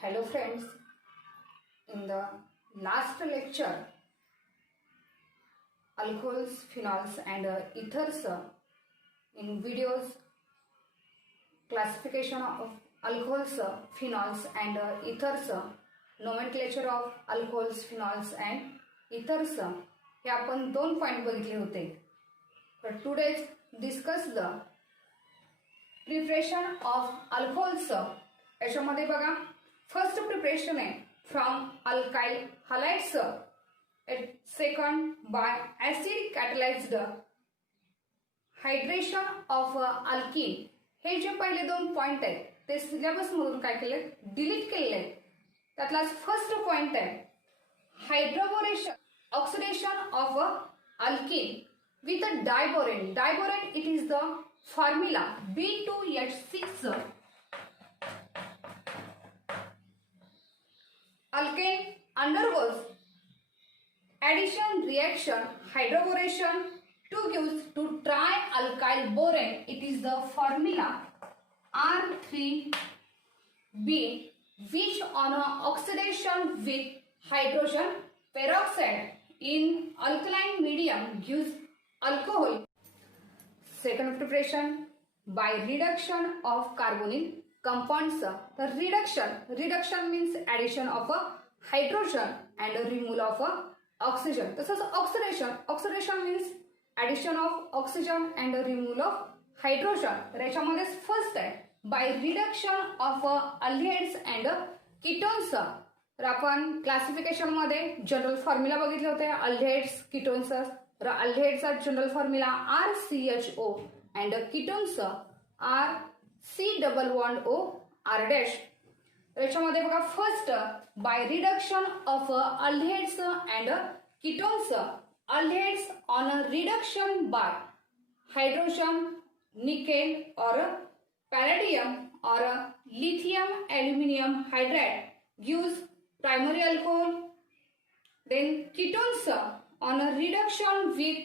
Hello friends, in the last lecture, alcohols, phenols and ethers in videos, classification of alcohols, phenols and ethers, nomenclature of alcohols, phenols and ethers हे आपण 2 point बघितले होते. तर today's discuss the preparation of alcohols. याच्यामध्ये बघा first preparation आहे from alkyl halides, second by acid catalysed hydration of alkene. हे जे पहिले 2 पॉइंट आहेत ते सिलेबस मधून काय केले, डिलीट केलेले आहेत. त्यातलाच फर्स्ट पॉइंट आहे hydroboration oxidation of alkene with a diborane. Diborane, it is the formula B2H6. Alkane undergoes addition reaction hydroboration to gives to trialkyl borane. It is the formula R3B, which on oxidation with hydrogen peroxide in alkaline medium gives alcohol. Second preparation by reduction of carbonyl compounds. The reduction means addition of a hydrogen and a removal of a oxygen. This is oxidation means addition of oxygen and a removal of hydrogen. तर याच्यामध्ये first आहे by reduction of aldehydes and ketones. तर आपण classification मध्ये general formula बघितले होते aldehydes ketones. अल्डेहाइड्सचा general formula RCHO and ketones RC_O R'. याच्यामध्ये बघा first by reduction of aldehydes and ketones. Aldehydes on reduction by hydrogen, nickel और palladium और lithium aluminium hydride gives primary alcohol. Then ketones on a reduction with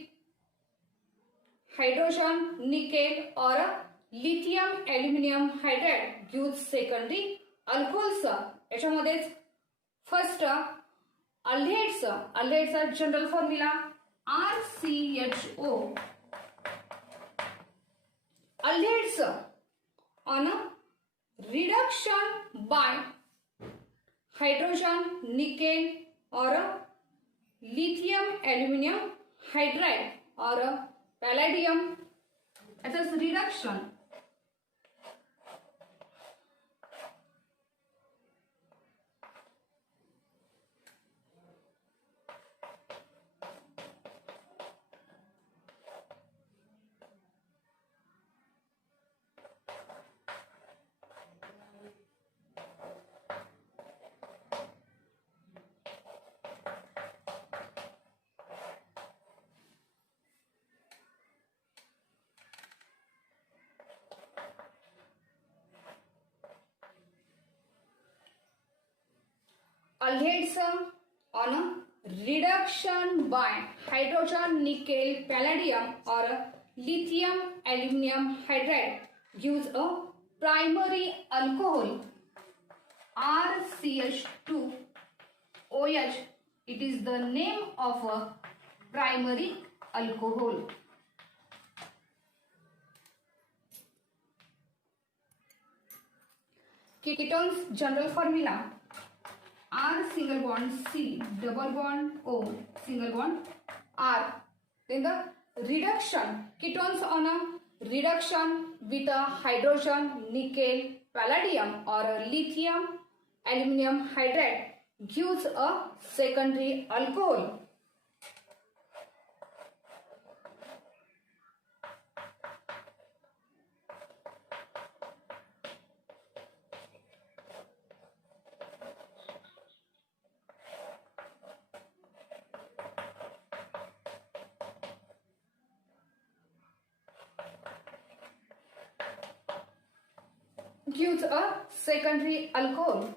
hydrogen, nickel or lithium aluminum hydride gives secondary alcohols. याच्यामध्ये first अल्डेहाइड्सचा general formula RCHO. Aldehydes on a reduction by hydrogen, nickel और lithium aluminium hydride और palladium as reduction. Aldehydes on a reduction by hydrogen, nickel, palladium or lithium aluminum hydride gives a primary alcohol RCH2OH. It is the name of a primary alcohol. Ketones general formula R single bond C double bond O single bond R. Then the reduction ketones on a reduction with a hydrogen, nickel, palladium or lithium aluminum hydride gives a secondary alcohol. Gives a secondary alcohol.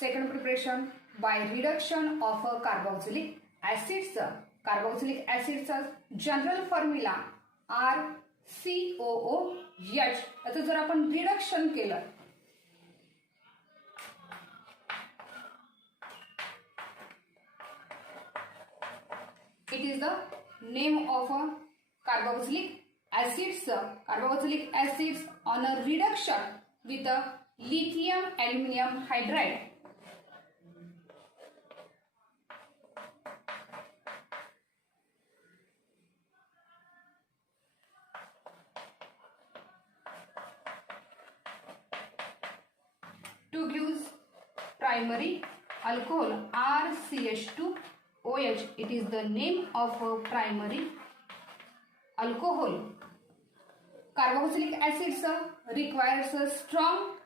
Second preparation by reduction of carboxylic acids. Carboxylic acids general formula RCOOH. याचं जर आपण reduction केलं it is the name of carboxylic acids. Carboxylic acids on a reduction with a lithium aluminum hydride. To gives primary alcohol RCH2OH. It is the name of primary alcohol. Carboxylic acids requires a strong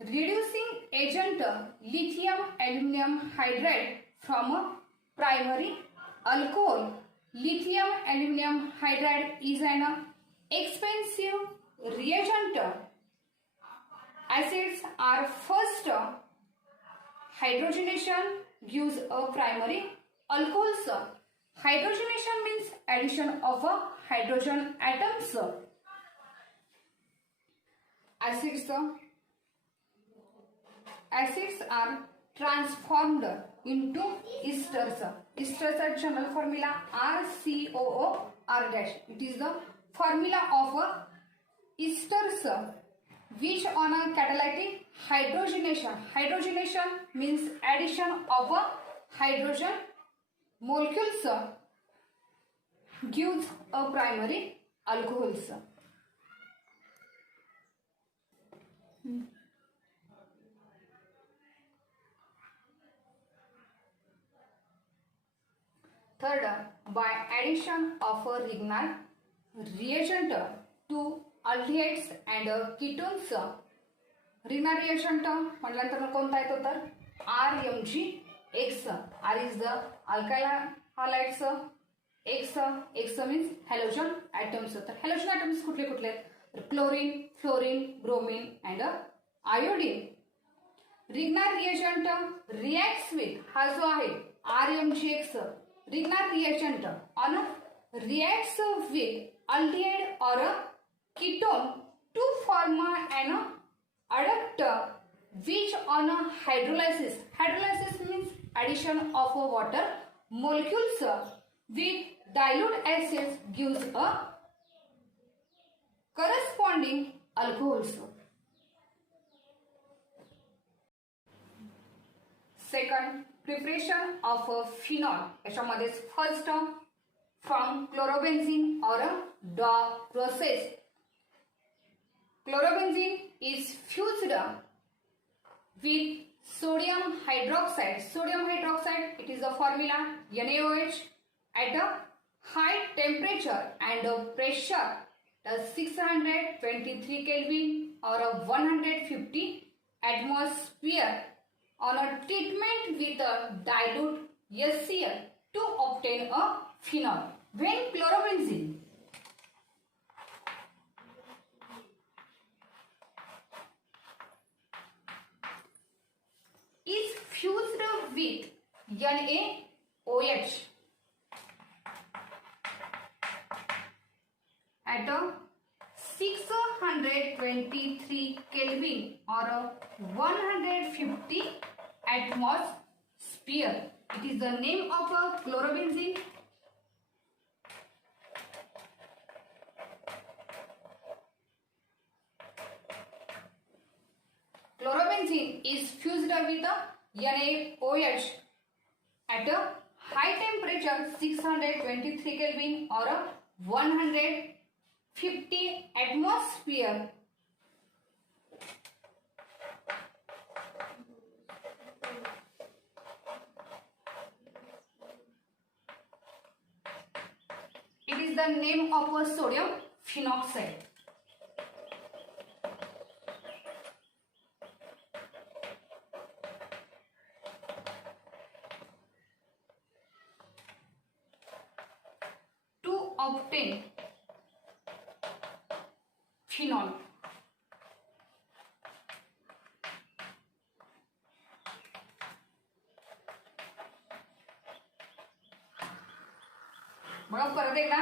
reducing agent lithium aluminum hydride from a primary alcohol. Lithium aluminum hydride is an expensive reagent. Acids are first hydrogenation gives a primary alcohols. Hydrogenation means addition of a hydrogen atoms. Acids are transformed into esters. Esters are general formula RCOOR-. It is the formula of esters which on a catalytic hydrogenation. Hydrogenation means addition of a hydrogen molecules gives a primary alcohols. Third, by addition of a Grignard reagent to aldehydes and ketones. Grignard reagent म्हटल्यानंतर कोणता येतो तर RMgX. R is the alkyl halides. X means halogen atoms. तर halogen atoms कुठले कुठले तर chlorine, fluorine, bromine and iodine. Grignard reagent reacts with हा जो आहे RMgX. Grignard reagent on reacts with aldehyde or a ketone to form an adduct which on a hydrolysis. Hydrolysis means addition of water molecules with dilute acids gives a corresponding alcohols. Second, preparation of a phenol. याच्यामध्ये first from chlorobenzene or a Dawes process. Chlorobenzene is fused with sodium hydroxide. Sodium hydroxide, it is the formula NaOH at a high temperature and pressure 623 Kelvin or 150 atmosphere on a treatment with a dilute HCl to obtain a phenol. When chlorobenzene is fused with NaOH at a 623 Kelvin or 150 atmosphere. It is the name of a chlorobenzene. Chlorobenzene is fused with a NaOH at a high temperature 623 Kelvin or 150 atmosphere. It is the name of a sodium phenoxide. To obtain phenol, बघा परत एकदा,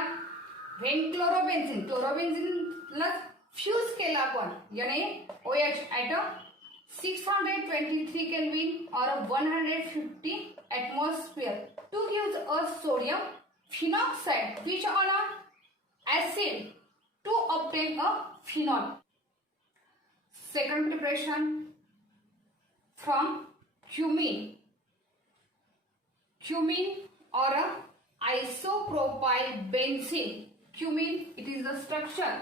when क्लोरोबेन्झिनला fuse केला आपण NaOH at 623 Kelvin or 150 atmosphere to give a sodium phenoxide which on a acid to obtain a phenol. Second preparation from cumin or a isopropyl benzene. Cumin, it is the structure.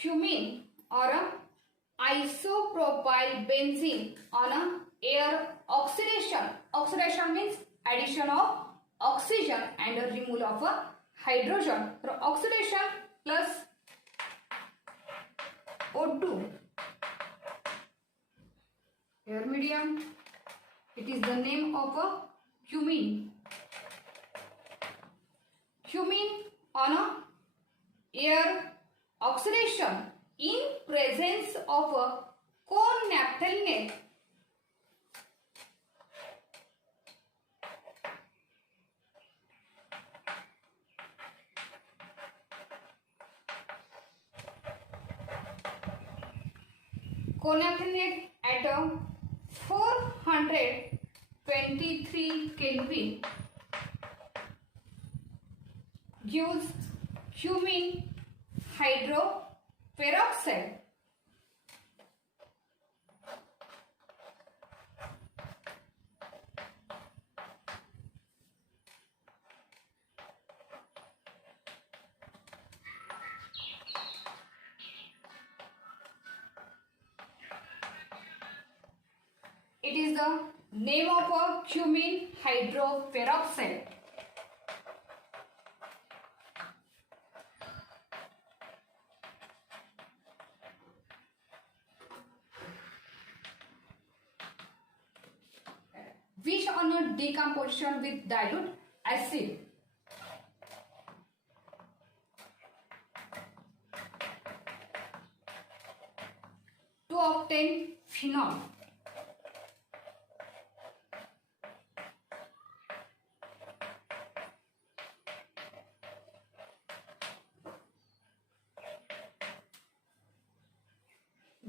Cumin or a isopropyl benzene on a air oxidation. Oxidation means addition of oxygen and a removal of a hydrogen. So oxidation plus O2. Air medium. It is the name of a cumin. Cumin on a air oxidation in presence of a con-naphthalate. Con-naphthalate at 423 Kelvin gives cumin hydroperoxide. It is the name of a cumin hydroperoxide. Which on a decomposition with dilute acid. To obtain phenol.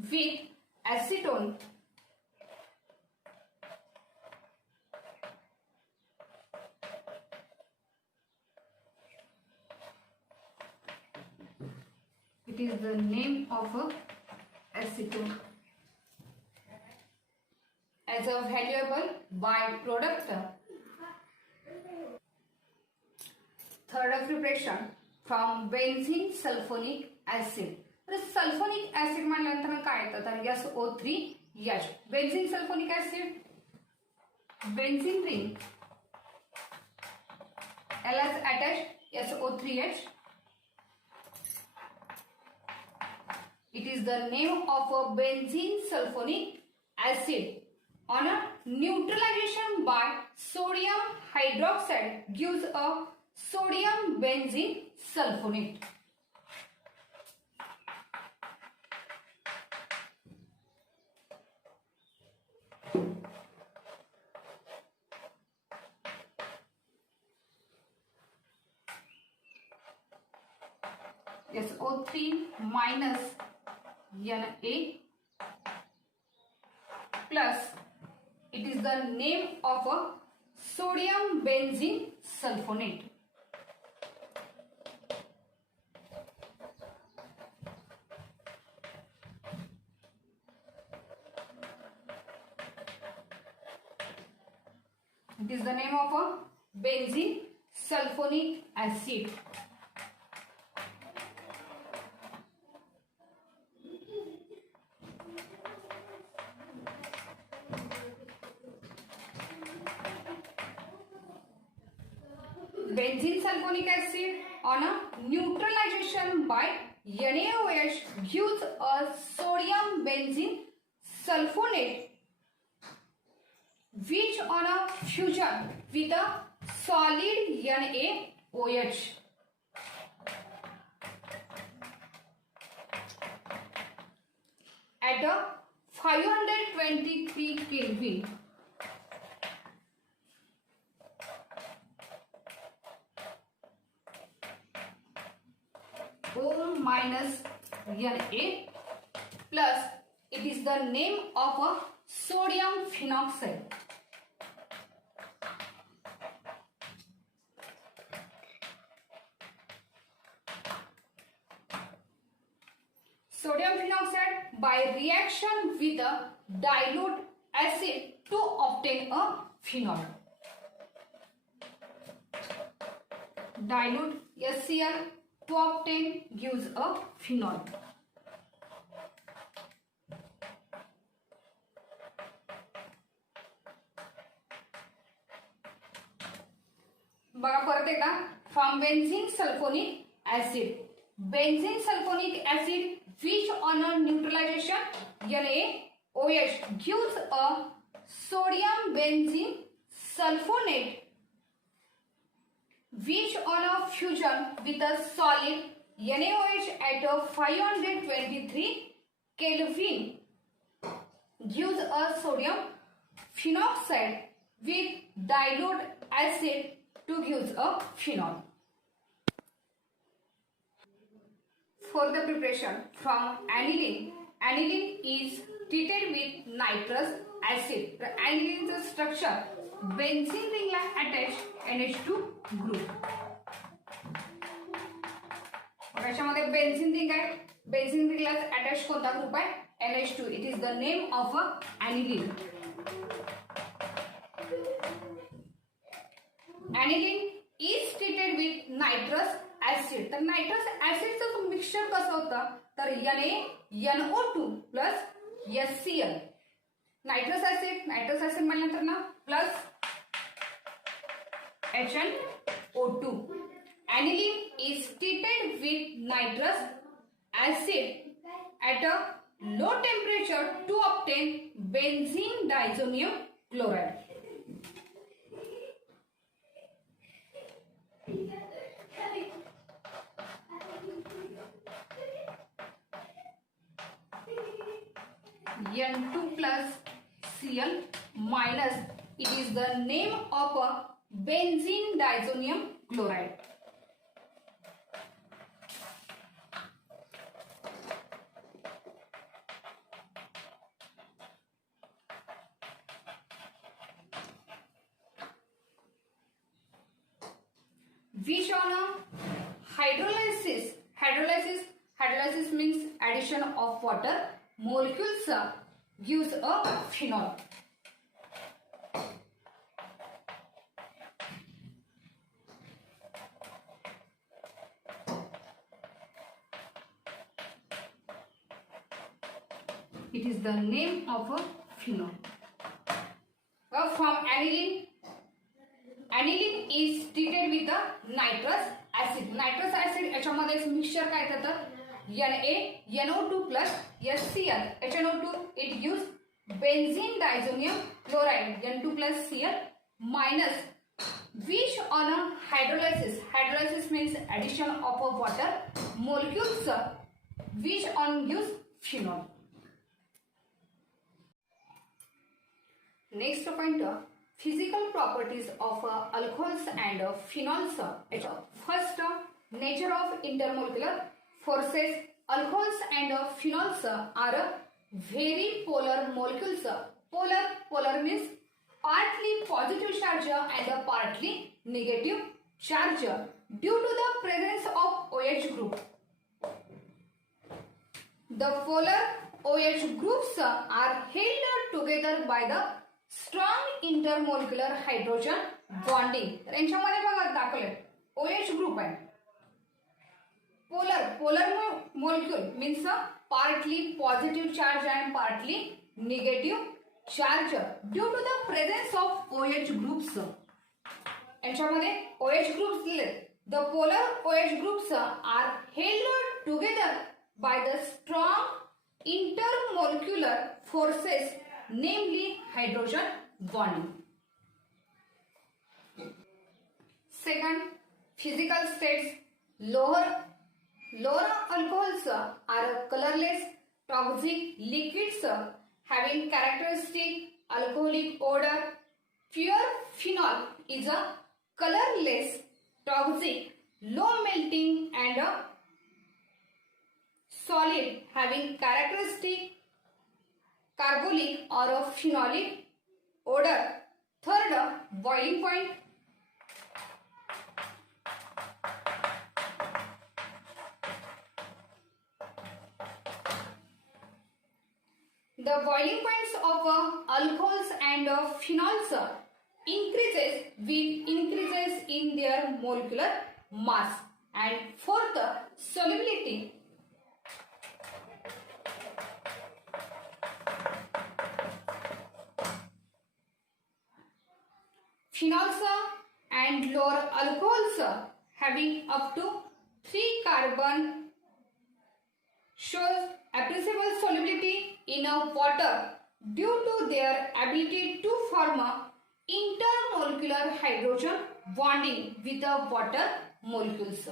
With acetone. It is the name of a acetone as a valuable byproduct. Third preparation from benzene sulfonic acid. Sulphonic acid म्हणल्यानंतर काय येतं तर SO3H. Benzene sulphonic acid, benzene ring LS attached SO3H. It is the name of a benzene sulfonic acid on a neutralization by sodium hydroxide gives a sodium benzene sulfonate. SO3 minus Na plus, it is the name of a sodium benzene sulfonate. It is the name of a benzene sulfonic acid. Benzene sulfonic acid on a neutralization by NaOH gives a sodium benzene sulfonate which on a fusion with a solid NaOH. at a 523 Kelvin. O minus Na plus it is the name of a sodium phenoxide. Sodium phenoxide by reaction with a dilute acid to obtain a phenol. Dilute HCl to obtain gives a phenol. बघा परत एकदा from benzene sulfonic acid. Benzene sulfonic acid which on a neutralization NaOH gives a sodium benzene sulfonate which on a fusion with a solid NaOH at a 523 Kelvin gives a sodium phenoxide with dilute acid to gives a phenol. For the preparation from aniline, aniline is treated with nitrous acid. The aniline structure benzene ring La attached NH2 group. याच्यामध्ये benzene ring आहे. Benzene रिंगला attach कोणता group आहे? NH2. It is the name of a aniline. Aniline is treated with nitrous acid. तर nitrous ऍसिडचं mixture कसं होतं तर NaNO2 plus HCl. Nitrous acid म्हणल्यानंतर ना plus HNO2. Aniline is treated with nitrous acid at a low temperature to obtain benzene diazonium chloride. N2 plus Cl minus, it is the name of a benzene diazonium chloride. Which on a hydrolysis means addition of water molecules gives a phenol. It is the name of a phenol. From aniline is treated with a nitrous acid. Nitrous acid याच्यामध्ये mixture काय येतं NaNO2 plus HCl. HNO2 it gives benzene diazonium chloride N2 plus Cl minus, which on a hydrolysis means addition of a water molecules which on gives phenol. Next point, physical properties of alcohols and phenols. First, nature of intermolecular forces. Alcohols and phenols are very polar molecules. Polar means partly positive charge and partly negative charge due to the presence of OH group. The polar OH groups are held together by the strong intermolecular hydrogen bonding. तर यांच्यामध्ये बघा दाखवले OH group आहे. Polar molecule means partly positive charge and partly negative charge due to the presence of OH groups. यांच्यामध्ये OH groups दिले. The polar OH groups are held together by the strong intermolecular forces, namely hydrogen bonding. Second, physical states. Lower alcohols are colorless, toxic liquids having characteristic alcoholic odor. Pure phenol is a colorless, toxic, low melting and a solid having characteristic carbolic or a phenolic odor. Third, boiling point. The boiling points of alcohols and phenols increases with increases in their molecular mass. And fourth, solubility. Phenols and lower alcohols having up to 3 carbon shows appreciable solubility in a water due to their ability to form a intermolecular hydrogen bonding with the water molecules.